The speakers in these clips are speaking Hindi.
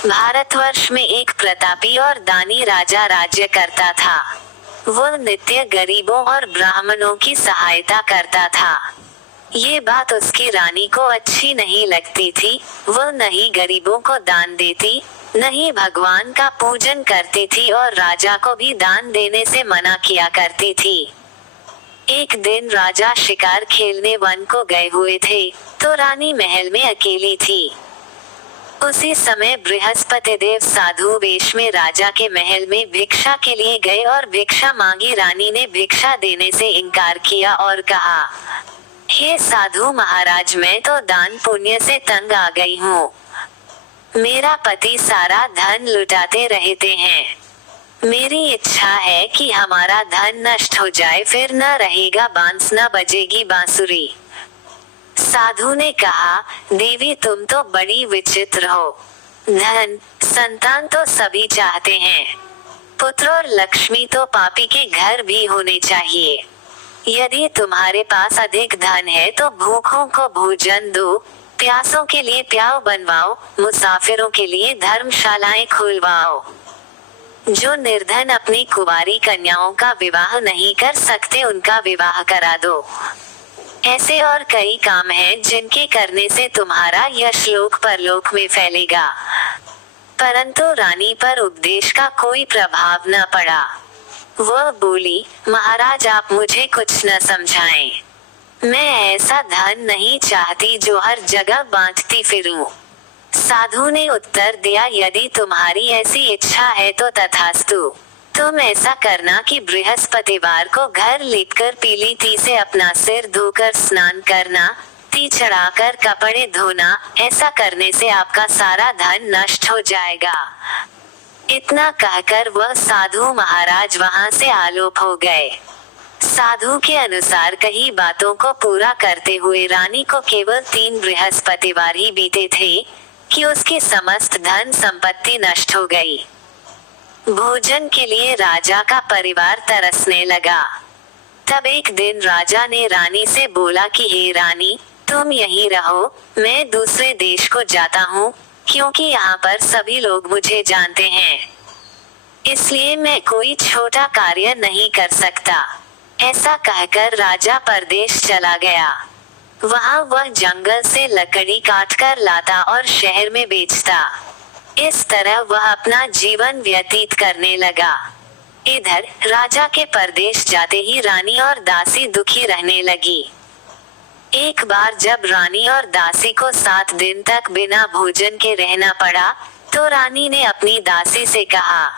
भारतवर्ष में एक प्रतापी और दानी राजा राज्य करता था। वो नित्य गरीबों और ब्राह्मणों की सहायता करता था। ये बात उसकी रानी को अच्छी नहीं लगती थी। वो न ही गरीबों को दान देती, न ही भगवान का पूजन करती थी और राजा को भी दान देने से मना किया करती थी। एक दिन राजा शिकार खेलने वन को गए हुए थे, तो रानी महल में अकेली थी। उसी समय बृहस्पति देव साधु वेश में राजा के महल में भिक्षा के लिए गए और भिक्षा मांगी। रानी ने भिक्षा देने से इनकार किया और कहा, हे साधु महाराज, मैं तो दान पुण्य से तंग आ गई हूँ। मेरा पति सारा धन लुटाते रहते हैं। मेरी इच्छा है कि हमारा धन नष्ट हो जाए, फिर न रहेगा बांस, न बजेगी बांसुरी। साधु ने कहा, देवी तुम तो बड़ी विचित्र हो। धन संतान तो सभी चाहते हैं, पुत्र और लक्ष्मी तो पापी के घर भी होने चाहिए। यदि तुम्हारे पास अधिक धन है तो भूखों को भोजन दो, प्यासों के लिए प्याऊ बनवाओ, मुसाफिरों के लिए धर्मशालाएं खुलवाओ। जो निर्धन अपनी कुंवारी कन्याओं का विवाह नहीं कर सकते, उनका विवाह करा दो। ऐसे और कई काम हैं जिनके करने से तुम्हारा यश लोक परलोक में फैलेगा। परंतु रानी पर उपदेश का कोई प्रभाव न पड़ा। वह बोली, महाराज आप मुझे कुछ न समझाएं। मैं ऐसा धन नहीं चाहती जो हर जगह बांटती फिरूं। साधु ने उत्तर दिया, यदि तुम्हारी ऐसी इच्छा है तो तथास्तु। तुम ऐसा करना कि बृहस्पतिवार को घर लेटकर पीली ती से अपना सिर धोकर स्नान करना, ती चढ़ाकर कपड़े धोना। ऐसा करने से आपका सारा धन नष्ट हो जाएगा। इतना कहकर वह साधु महाराज वहां से आलोप हो गए। साधु के अनुसार कई बातों को पूरा करते हुए रानी को केवल 3 बृहस्पतिवार ही बीते थे कि उसकी समस्त धन संपत्ति नष्ट हो गई। भोजन के लिए राजा का परिवार तरसने लगा। तब एक दिन राजा ने रानी से बोला कि हे रानी, तुम यहीं रहो, मैं दूसरे देश को जाता हूँ, क्योंकि यहाँ पर सभी लोग मुझे जानते हैं। इसलिए मैं कोई छोटा कार्य नहीं कर सकता। ऐसा कहकर राजा परदेश चला गया। वहाँ वह जंगल से लकड़ी काटकर लाता और शहर में बेचता। इस तरह वह अपना जीवन व्यतीत करने लगा। इधर राजा के परदेश जाते ही रानी और दासी दुखी रहने लगी। एक बार जब रानी और दासी को 7 दिन तक बिना भोजन के रहना पड़ा, तो रानी ने अपनी दासी से कहा,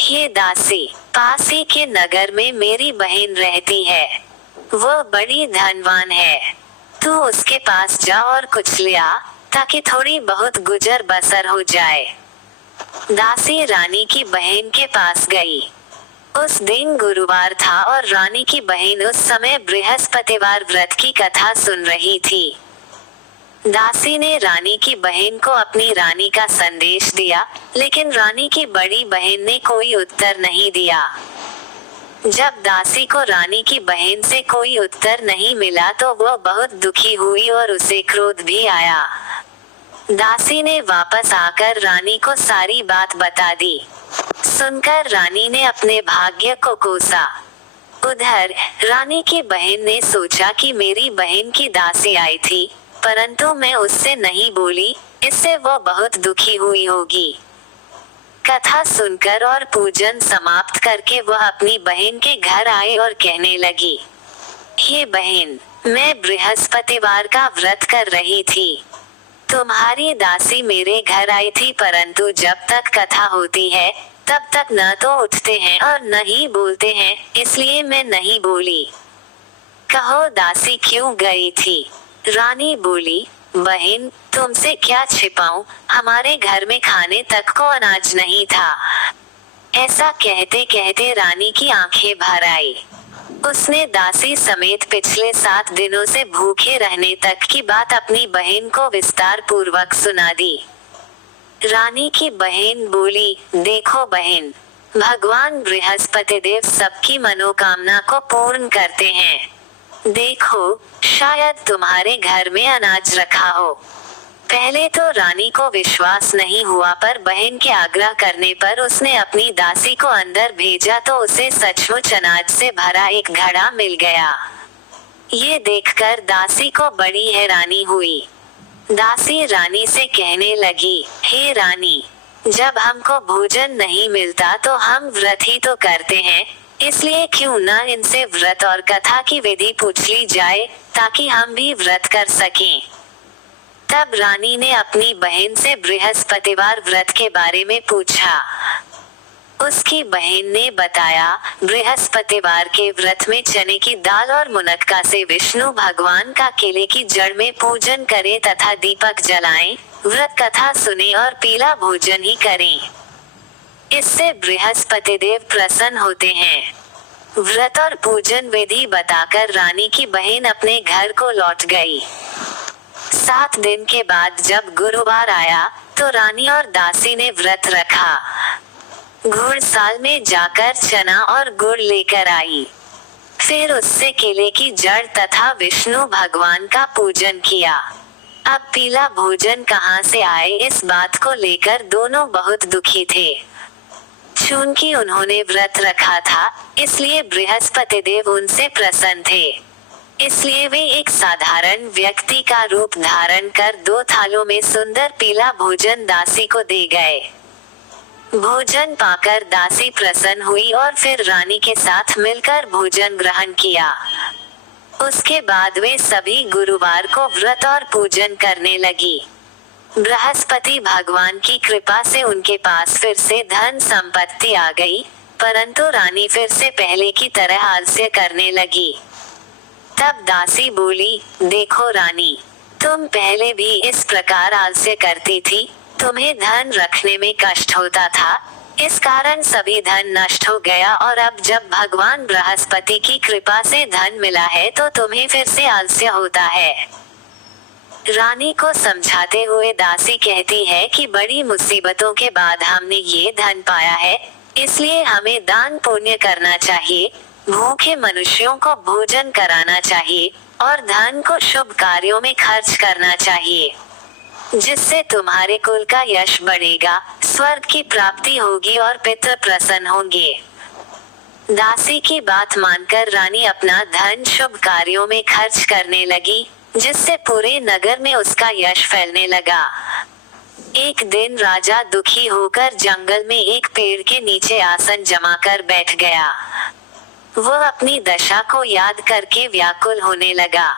ये दासी, पास ही के नगर में मेरी बहन रहती है। वह बड़ी धनवान है। तू उसके पास जा और कुछ ले आ, ताकि थोड़ी बहुत गुजर बसर हो जाए। दासी रानी की बहन के पास गई। उस दिन गुरुवार था और रानी की बहन उस समय बृहस्पतिवार व्रत की कथा सुन रही थी। दासी ने रानी की बहन को अपनी रानी का संदेश दिया, लेकिन रानी की बड़ी बहन ने कोई उत्तर नहीं दिया। जब दासी को रानी की बहन से कोई उत्तर नहीं मिला तो वह बहुत दुखी हुई और उसे क्रोध भी आया। दासी ने वापस आकर रानी को सारी बात बता दी। सुनकर रानी ने अपने भाग्य को कोसा। उधर रानी की बहन ने सोचा कि मेरी बहन की दासी आई थी, परंतु मैं उससे नहीं बोली, इससे वो बहुत दुखी हुई होगी। कथा सुनकर और पूजन समाप्त करके वह अपनी बहन के घर आए और कहने लगी, हे बहन, मैं बृहस्पतिवार का व्रत कर रही थी। तुम्हारी दासी मेरे घर आई थी, परंतु जब तक कथा होती है तब तक न तो उठते हैं और न ही बोलते हैं, इसलिए मैं नहीं बोली। कहो दासी क्यों गई थी? रानी बोली, बहन तुमसे क्या छिपाऊं, हमारे घर में खाने तक को अनाज नहीं था। ऐसा कहते कहते रानी की आंखें भर आई। उसने दासी समेत पिछले 7 दिनों से भूखे रहने तक की बात अपनी बहन को विस्तार पूर्वक सुना दी। रानी की बहन बोली, देखो बहन, भगवान बृहस्पति देव सबकी मनोकामना को पूर्ण करते हैं। देखो, शायद तुम्हारे घर में अनाज रखा हो। पहले तो रानी को विश्वास नहीं हुआ, पर बहन के आग्रह करने पर उसने अपनी दासी को अंदर भेजा तो उसे सचमुच अनाज से भरा एक घड़ा मिल गया। ये देखकर दासी को बड़ी हैरानी हुई। दासी रानी से कहने लगी, हे रानी, जब हमको भोजन नहीं मिलता तो हम व्रत ही तो करते हैं, इसलिए क्यों न इनसे व्रत और कथा की विधि पूछ ली जाए, ताकि हम भी व्रत कर सकें। तब रानी ने अपनी बहन से बृहस्पतिवार व्रत के बारे में पूछा। उसकी बहन ने बताया, बृहस्पतिवार के व्रत में चने की दाल और मुनक्का से विष्णु भगवान का केले की जड़ में पूजन करें तथा दीपक जलाएं, व्रत कथा सुने और पीला भोजन ही करें। इससे बृहस्पति देव प्रसन्न होते हैं। व्रत और पूजन विधि बताकर रानी की बहन अपने घर को लौट गई। 7 दिन के बाद जब गुरुवार आया तो रानी और दासी ने व्रत रखा। घुड़साल में जाकर चना और गुड़ लेकर आई। फिर उससे केले की जड़ तथा विष्णु भगवान का पूजन किया। अब पीला भोजन कहाँ से आए, इस बात को लेकर दोनों बहुत दुखी थे। चूंकि उन्होंने व्रत रखा था, इसलिए बृहस्पति देव उनसे प्रसन्न थे। इसलिए वे एक साधारण व्यक्ति का रूप धारण कर 2 थालों में सुंदर पीला भोजन दासी को दे गए। भोजन पाकर दासी प्रसन्न हुई और फिर रानी के साथ मिलकर भोजन ग्रहण किया। उसके बाद वे सभी गुरुवार को व्रत और पूजन करने लगी। बृहस्पति भगवान की कृपा से उनके पास फिर से धन संपत्ति आ गई, परंतु रानी फिर से पहले की तरह आलस्य करने लगी। तब दासी बोली, देखो रानी, तुम पहले भी इस प्रकार आलस्य करती थी, तुम्हें धन रखने में कष्ट होता था, इस कारण सभी धन नष्ट हो गया, और अब जब भगवान बृहस्पति की कृपा से धन मिला है तो तुम्हें फिर से आलस्य होता है। रानी को समझाते हुए दासी कहती है कि बड़ी मुसीबतों के बाद हमने ये धन पाया है, इसलिए हमें दान पुण्य करना चाहिए, भूखे मनुष्यों को भोजन कराना चाहिए और धन को शुभ कार्यों में खर्च करना चाहिए, जिससे तुम्हारे कुल का यश बढ़ेगा, स्वर्ग की प्राप्ति होगी और पितृ प्रसन्न होंगे। दासी की बात मानकर रानी अपना धन शुभ कार्यों में खर्च करने लगी, जिससे पूरे नगर में उसका यश फैलने लगा। एक दिन राजा दुखी होकर जंगल में एक पेड़ के नीचे आसन जमाकर बैठ गया। वह अपनी दशा को याद करके व्याकुल होने लगा।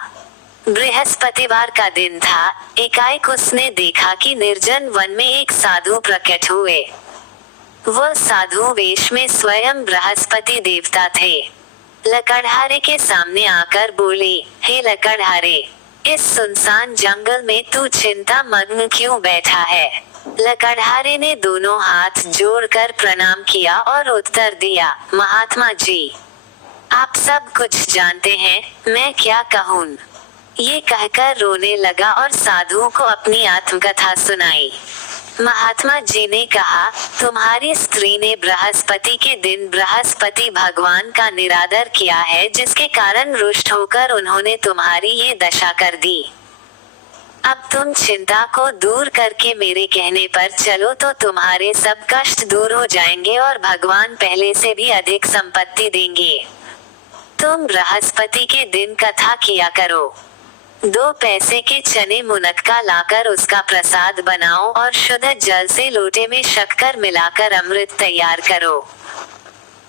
बृहस्पतिवार का दिन था। एकाएक उसने देखा कि निर्जन वन में एक साधु प्रकट हुए। वह साधु वेश में स्वयं बृहस्पति देवता थे। लकड़हारे के सामने आकर बोले, हे लकड़हारे, इस सुनसान जंगल में तू चिंता मग्न क्यों बैठा है? लकड़हारे ने दोनों हाथ जोड़कर प्रणाम किया और उत्तर दिया, महात्मा जी, आप सब कुछ जानते हैं, मैं क्या कहूँ। ये कहकर रोने लगा और साधु को अपनी आत्मकथा सुनाई। महात्मा जी ने कहा, तुम्हारी स्त्री ने बृहस्पति के दिन बृहस्पति भगवान का निरादर किया है, जिसके कारण रुष्ट होकर उन्होंने तुम्हारी ये दशा कर दी। अब तुम चिंता को दूर करके मेरे कहने पर चलो तो तुम्हारे सब कष्ट दूर हो जाएंगे और भगवान पहले से भी अधिक संपत्ति देंगे। तुम बृहस्पति के दिन कथा किया करो। 2 पैसे के चने मुनक्का लाकर उसका प्रसाद बनाओ और शुद्ध जल से लोटे में शक्कर मिलाकर अमृत तैयार करो।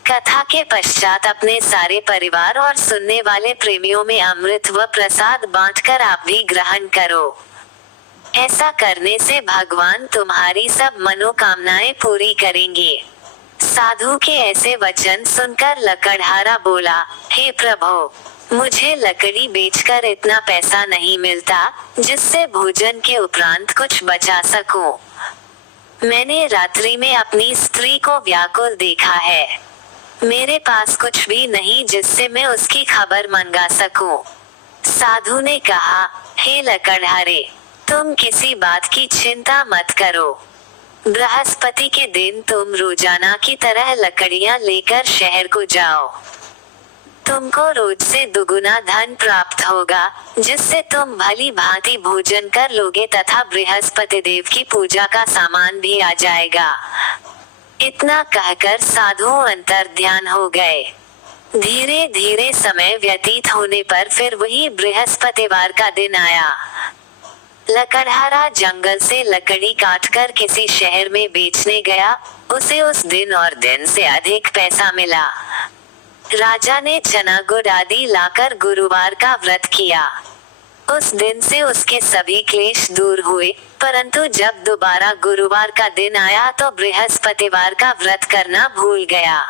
कथा के पश्चात अपने सारे परिवार और सुनने वाले प्रेमियों में अमृत व प्रसाद बांटकर आप भी ग्रहण करो। ऐसा करने से भगवान तुम्हारी सब मनोकामनाएं पूरी करेंगे। साधु के ऐसे वचन सुनकर लकड़हारा बोला, हे प्रभु, मुझे लकड़ी बेचकर इतना पैसा नहीं मिलता जिससे भोजन के उपरांत कुछ बचा सकूं। मैंने रात्रि में अपनी स्त्री को व्याकुल देखा है। मेरे पास कुछ भी नहीं जिससे मैं उसकी खबर मंगा सकूं। साधु ने कहा, हे लकड़हारे, तुम किसी बात की चिंता मत करो। बृहस्पति के दिन तुम रोजाना की तरह लकड़ियां लेकर शहर को जाओ। तुमको रोज से दुगुना धन प्राप्त होगा, जिससे तुम भली भांति भोजन कर लोगे तथा बृहस्पति देव की पूजा का सामान भी आ जाएगा। इतना कहकर साधु अंतर्ध्यान हो गए। धीरे धीरे समय व्यतीत होने पर फिर वही बृहस्पतिवार का दिन आया। लकड़हारा जंगल से लकड़ी काटकर किसी शहर में बेचने गया। उसे उस दिन और दिन से अधिक पैसा मिला। राजा ने चना गुड़ आदि लाकर गुरुवार का व्रत किया। उस दिन से उसके सभी क्लेश दूर हुए, परंतु जब दोबारा गुरुवार का दिन आया तो बृहस्पतिवार का व्रत करना भूल गया।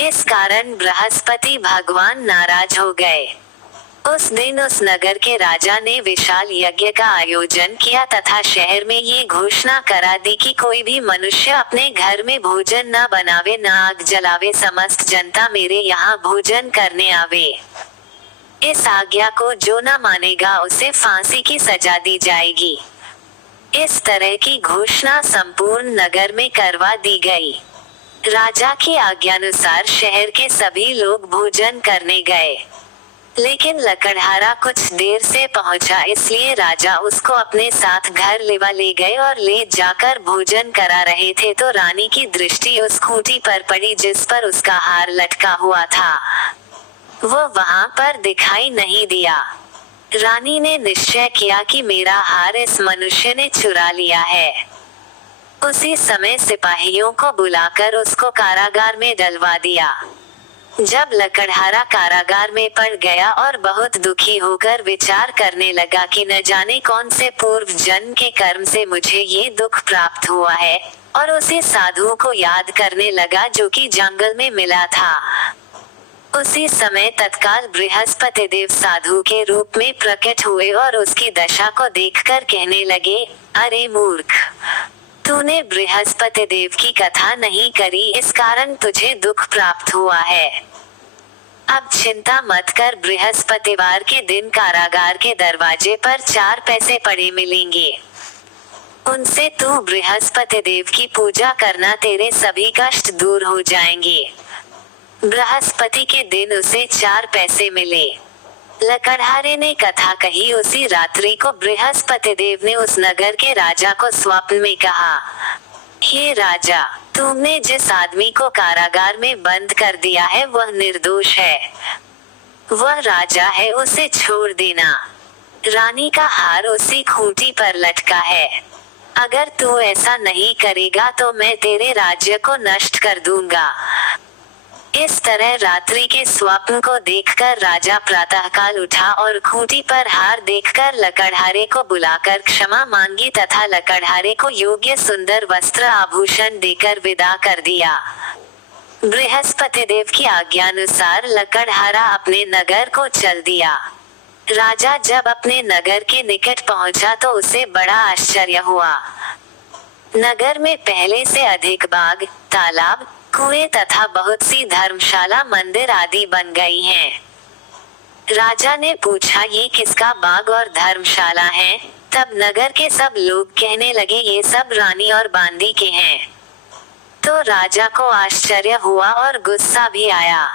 इस कारण बृहस्पति भगवान नाराज हो गए। उस दिन उस नगर के राजा ने विशाल यज्ञ का आयोजन किया तथा शहर में ये घोषणा करा दी कि कोई भी मनुष्य अपने घर में भोजन न बनावे, न आग जलावे, समस्त जनता मेरे यहाँ भोजन करने आवे। इस आज्ञा को जो न मानेगा उसे फांसी की सजा दी जाएगी। इस तरह की घोषणा संपूर्ण नगर में करवा दी गई। राजा की आज्ञानुसार शहर के सभी लोग भोजन करने गए, लेकिन लकड़हारा कुछ देर से पहुंचा, इसलिए राजा उसको अपने साथ घर ले गए और ले जाकर भोजन करा रहे थे तो रानी की दृष्टि उस खूंटी पर पड़ी जिस पर उसका हार लटका हुआ था। वो वहां पर दिखाई नहीं दिया। रानी ने निश्चय किया कि मेरा हार इस मनुष्य ने चुरा लिया है। उसी समय सिपाहियों को बुलाकर उसको कारागार में डलवा दिया। जब लकड़हारा कारागार में पड़ गया और बहुत दुखी होकर विचार करने लगा कि न जाने कौन से पूर्व जन्म के कर्म से मुझे ये दुख प्राप्त हुआ है, और उसी साधु को याद करने लगा जो कि जंगल में मिला था। उसी समय तत्काल बृहस्पति देव साधु के रूप में प्रकट हुए और उसकी दशा को देखकर कहने लगे, अरे मूर्ख, तूने बृहस्पति देव की कथा नहीं करी, इस कारण तुझे दुख प्राप्त हुआ है। अब चिंता मत कर, बृहस्पतिवार के दिन कारागार के दरवाजे पर 4 पैसे पड़े मिलेंगे। उनसे तू बृहस्पति देव की पूजा करना, तेरे सभी कष्ट दूर हो जाएंगे। बृहस्पति के दिन उसे 4 पैसे मिले। लकड़हारे ने कथा कही। उसी रात्रि को बृहस्पति देव ने उस नगर के राजा को स्वप्न में कहा, हे राजा, तुमने जिस आदमी को कारागार में बंद कर दिया है वह निर्दोष है। वह राजा है, उसे छोड़ देना। रानी का हार उसी खूंटी पर लटका है। अगर तू ऐसा नहीं करेगा तो मैं तेरे राज्य को नष्ट कर दूंगा। इस तरह रात्रि के स्वप्न को देखकर राजा प्रातःकाल उठा और खूंटी पर हार देखकर लकड़हारे को बुलाकर क्षमा मांगी तथा लकड़हारे को योग्य सुंदर वस्त्र आभूषण देकर विदा कर दिया। बृहस्पति देव की आज्ञानुसार लकड़हारा अपने नगर को चल दिया। राजा जब अपने नगर के निकट पहुंचा तो उसे बड़ा आश्चर्य हुआ। नगर में पहले से अधिक बाग, तालाब, कुएं तथा बहुत सी धर्मशाला, मंदिर आदि बन गई हैं। राजा ने पूछा, ये किसका बाग और धर्मशाला है? तब नगर के सब लोग कहने लगे, ये सब रानी और बांदी के हैं। तो राजा को आश्चर्य हुआ और गुस्सा भी आया।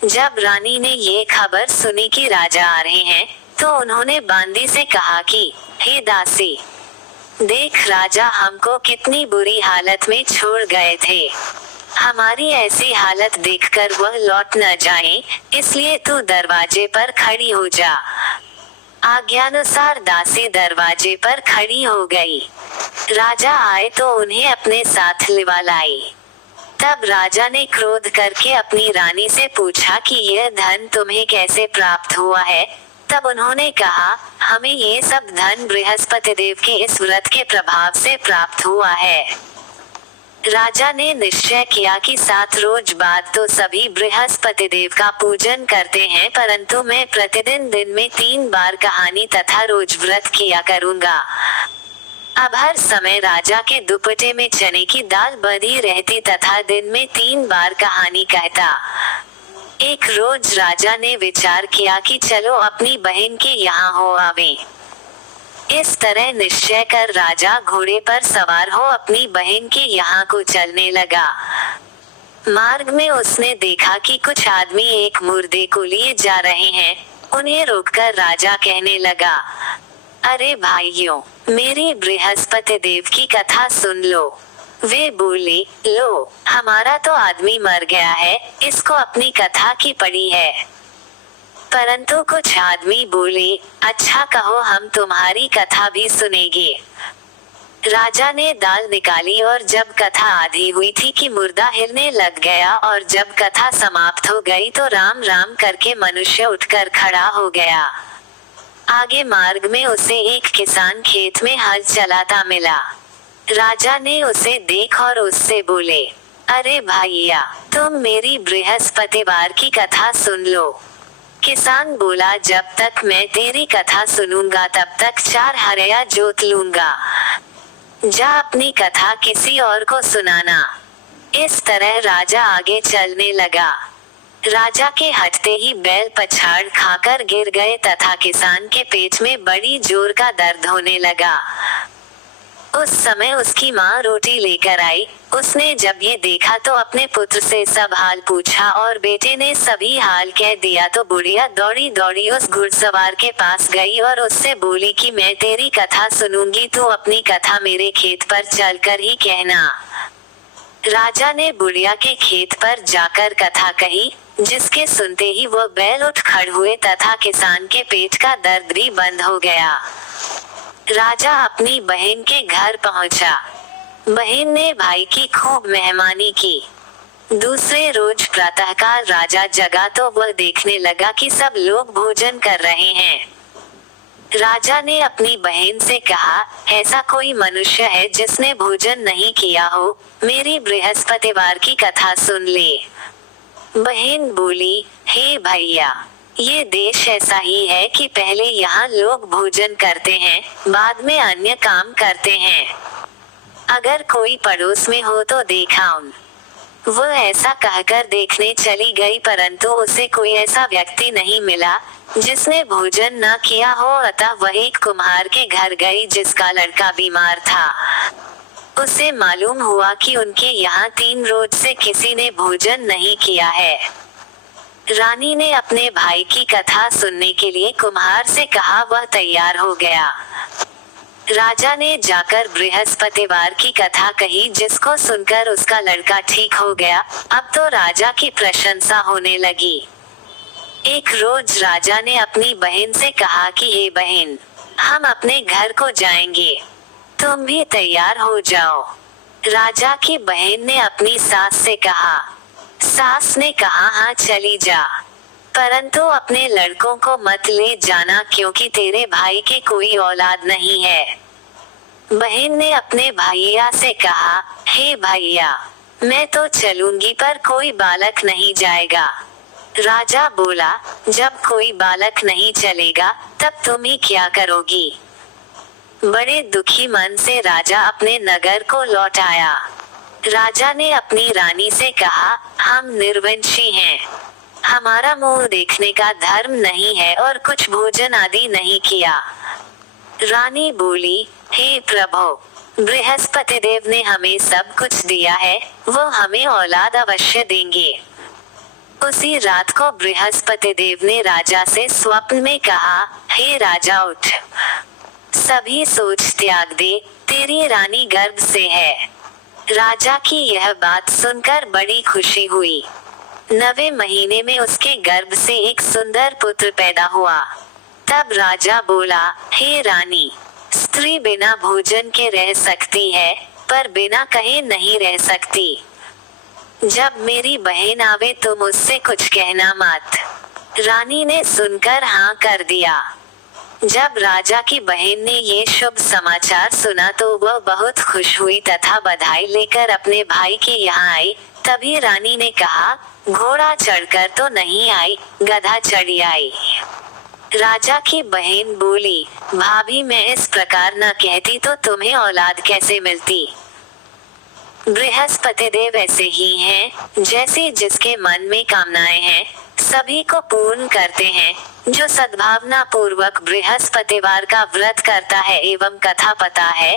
जब रानी ने ये खबर सुनी कि राजा आ रहे हैं, तो उन्होंने बांदी से कहा कि हे दासी, देख राजा हमको कितनी बुरी हालत में छोड़ गए थे। हमारी ऐसी हालत देखकर वह लौट न जाए, इसलिए तू दरवाजे पर खड़ी हो जा। आज्ञानुसार दासी दरवाजे पर खड़ी हो गई। राजा आए तो उन्हें अपने साथ लिवा लाई। तब राजा ने क्रोध करके अपनी रानी से पूछा कि यह धन तुम्हें कैसे प्राप्त हुआ है? तब उन्होंने कहा, हमें ये सब धन बृहस्पति देव के इस व्रत के प्रभाव से प्राप्त हुआ है। राजा ने निश्चय किया कि 7 रोज बाद तो सभी बृहस्पति देव का पूजन करते हैं, परंतु मैं प्रतिदिन दिन में 3 बार कहानी तथा रोज व्रत किया करूंगा। अब हर समय राजा के दुपट्टे में चने की दाल बंधी रहती तथा दिन में 3 बार कहानी कहता। एक रोज राजा ने विचार किया कि चलो अपनी बहन के यहाँ हो आवे। इस तरह निश्चय कर राजा घोड़े पर सवार हो अपनी बहन के यहाँ को चलने लगा। मार्ग में उसने देखा कि कुछ आदमी एक मुर्दे को लिए जा रहे हैं। उन्हें रोककर राजा कहने लगा, अरे भाइयों, मेरी बृहस्पति देव की कथा सुन लो। वे बोले, लो, हमारा तो आदमी मर गया है, इसको अपनी कथा की पड़ी है। परंतु कुछ आदमी बोले, अच्छा कहो, हम तुम्हारी कथा भी सुनेंगे। राजा ने दाल निकाली और जब कथा आधी हुई थी कि मुर्दा हिलने लग गया, और जब कथा समाप्त हो गई तो राम राम करके मनुष्य उठकर खड़ा हो गया। आगे मार्ग में उसे एक किसान खेत में हल चलाता मिला। राजा ने उसे देख और उससे बोले, अरे भैया, तुम मेरी बृहस्पतिवार की कथा सुन लो। किसान बोला, जब तक मैं तेरी कथा सुनूंगा तब तक 4 हरया जोत लूंगा। जा अपनी कथा किसी और को सुनाना। इस तरह राजा आगे चलने लगा। राजा के हटते ही बैल पछाड़ खाकर गिर गए तथा किसान के पेट में बड़ी जोर का दर्द होने लगा। उस समय उसकी माँ रोटी लेकर आई। उसने जब ये देखा तो अपने पुत्र से सब हाल पूछा और बेटे ने सभी हाल कह दिया तो बुढ़िया दौड़ी दौड़ी उस घुड़सवार के पास गई और उससे बोली कि मैं तेरी कथा सुनूंगी, तू अपनी कथा मेरे खेत पर चलकर ही कहना। राजा ने बुढ़िया के खेत पर जाकर कथा कही, जिसके सुनते ही वह बैल उठ खड़ हुए तथा किसान के पेट का दर्द भी बंद हो गया। राजा अपनी बहन के घर पहुंचा। बहन ने भाई की खूब मेहमानी की। दूसरे रोज प्रातःकाल राजा जगा तो वह देखने लगा कि सब लोग भोजन कर रहे हैं। राजा ने अपनी बहन से कहा, ऐसा कोई मनुष्य है जिसने भोजन नहीं किया हो, मेरी बृहस्पतिवार की कथा सुन ले। बहन बोली, हे भैया, ये देश ऐसा ही है कि पहले यहाँ लोग भोजन करते हैं, बाद में अन्य काम करते हैं। अगर कोई पड़ोस में हो तो देखाऊं। वह ऐसा कहकर देखने चली गई, परंतु उसे कोई ऐसा व्यक्ति नहीं मिला जिसने भोजन न किया हो। अतः वह एक कुम्हार के घर गई जिसका लड़का बीमार था। उसे मालूम हुआ कि उनके यहाँ 3 रोज से किसी ने भोजन नहीं किया है। रानी ने अपने भाई की कथा सुनने के लिए कुम्हार से कहा, वह तैयार हो गया। राजा ने जाकर बृहस्पतिवार की कथा कही, जिसको सुनकर उसका लड़का ठीक हो गया। अब तो राजा की प्रशंसा होने लगी। एक रोज राजा ने अपनी बहन से कहा कि हे बहन, हम अपने घर को जाएंगे, तुम भी तैयार हो जाओ। राजा की बहन ने अपनी सास से कहा। सास ने कहा, हाँ चली जा, परंतु अपने लड़कों को मत ले जाना क्योंकि तेरे भाई के कोई औलाद नहीं है। बहन ने अपने भैया से कहा, हे भैया, मैं तो चलूंगी पर कोई बालक नहीं जाएगा। राजा बोला, जब कोई बालक नहीं चलेगा तब तुम ही क्या करोगी। बड़े दुखी मन से राजा अपने नगर को लौट आया। राजा ने अपनी रानी से कहा, हम निर्वंशी हैं, हमारा मुंह देखने का धर्म नहीं है और कुछ भोजन आदि नहीं किया। रानी बोली, हे प्रभु, बृहस्पति देव ने हमें सब कुछ दिया है, वो हमें औलाद अवश्य देंगे। उसी रात को बृहस्पति देव ने राजा से स्वप्न में कहा, हे राजा उठ, सभी सोच त्याग दे, तेरी रानी गर्भ से है। राजा की यह बात सुनकर बड़ी खुशी हुई। 9वें महीने में उसके गर्भ से एक सुंदर पुत्र पैदा हुआ। तब राजा बोला, हे रानी, स्त्री बिना भोजन के रह सकती है, पर बिना कहे नहीं रह सकती। जब मेरी बहन आवे तुम उससे कुछ कहना मत। रानी ने सुनकर हाँ कर दिया। जब राजा की बहन ने ये शुभ समाचार सुना तो वह बहुत खुश हुई तथा बधाई लेकर अपने भाई के यहाँ आई। तभी रानी ने कहा, घोड़ा चढ़कर तो नहीं आई, गधा चढ़ी आई। राजा की बहन बोली, भाभी मैं इस प्रकार न कहती तो तुम्हें औलाद कैसे मिलती। बृहस्पति देव ऐसे ही हैं, जैसे जिसके मन में कामनाएं हैं सभी को पूर्ण करते हैं। जो सद्भावना पूर्वक बृहस्पतिवार का व्रत करता है एवं कथा पता है,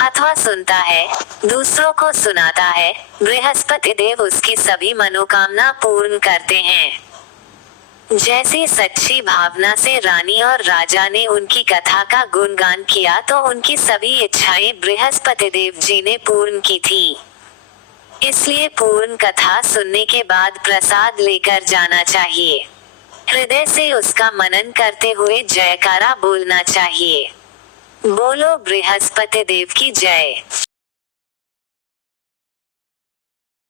अथवा सुनता है, दूसरों को सुनाता है, बृहस्पति देव उसकी सभी मनोकामना पूर्ण करते हैं। जैसे सच्ची भावना से रानी और राजा ने उनकी कथा का गुणगान किया तो उनकी सभी इच्छाएं बृहस्पति देव जी ने पूर्ण की थी। इसलिए पूर्ण कथा सुनने के बाद प्रसाद लेकर जाना चाहिए। हृदय से उसका मनन करते हुए जयकारा बोलना चाहिए। बोलो बृहस्पति देव की जय।